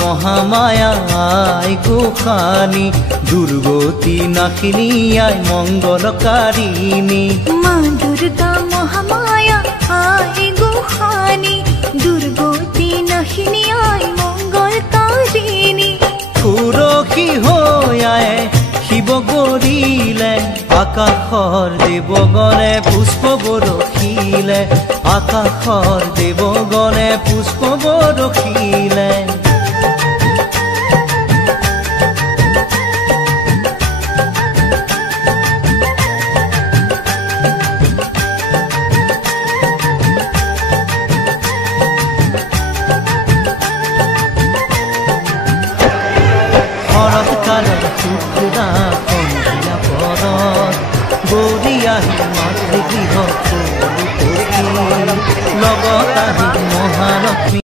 মহামায়া আই গোসানী দুর্গতি নাশিনী আই মঙ্গলকারিণী মা দুর্গা মহামায়া আই গোসানী দুর্গতি নাশিনী আই মঙ্গলকারিণী তুলসী হৈ আয়ে শিৱ গৰিলে আকাশৰ দেৱগণে পুষ্প বৰষিলে আকাশৰ দেৱগণে পুষ্প বৰষিলে শৰৎকালৰ টুকুৰা সন্ধিয়া পৰত গৌৰী আহি মাতৃগৃহত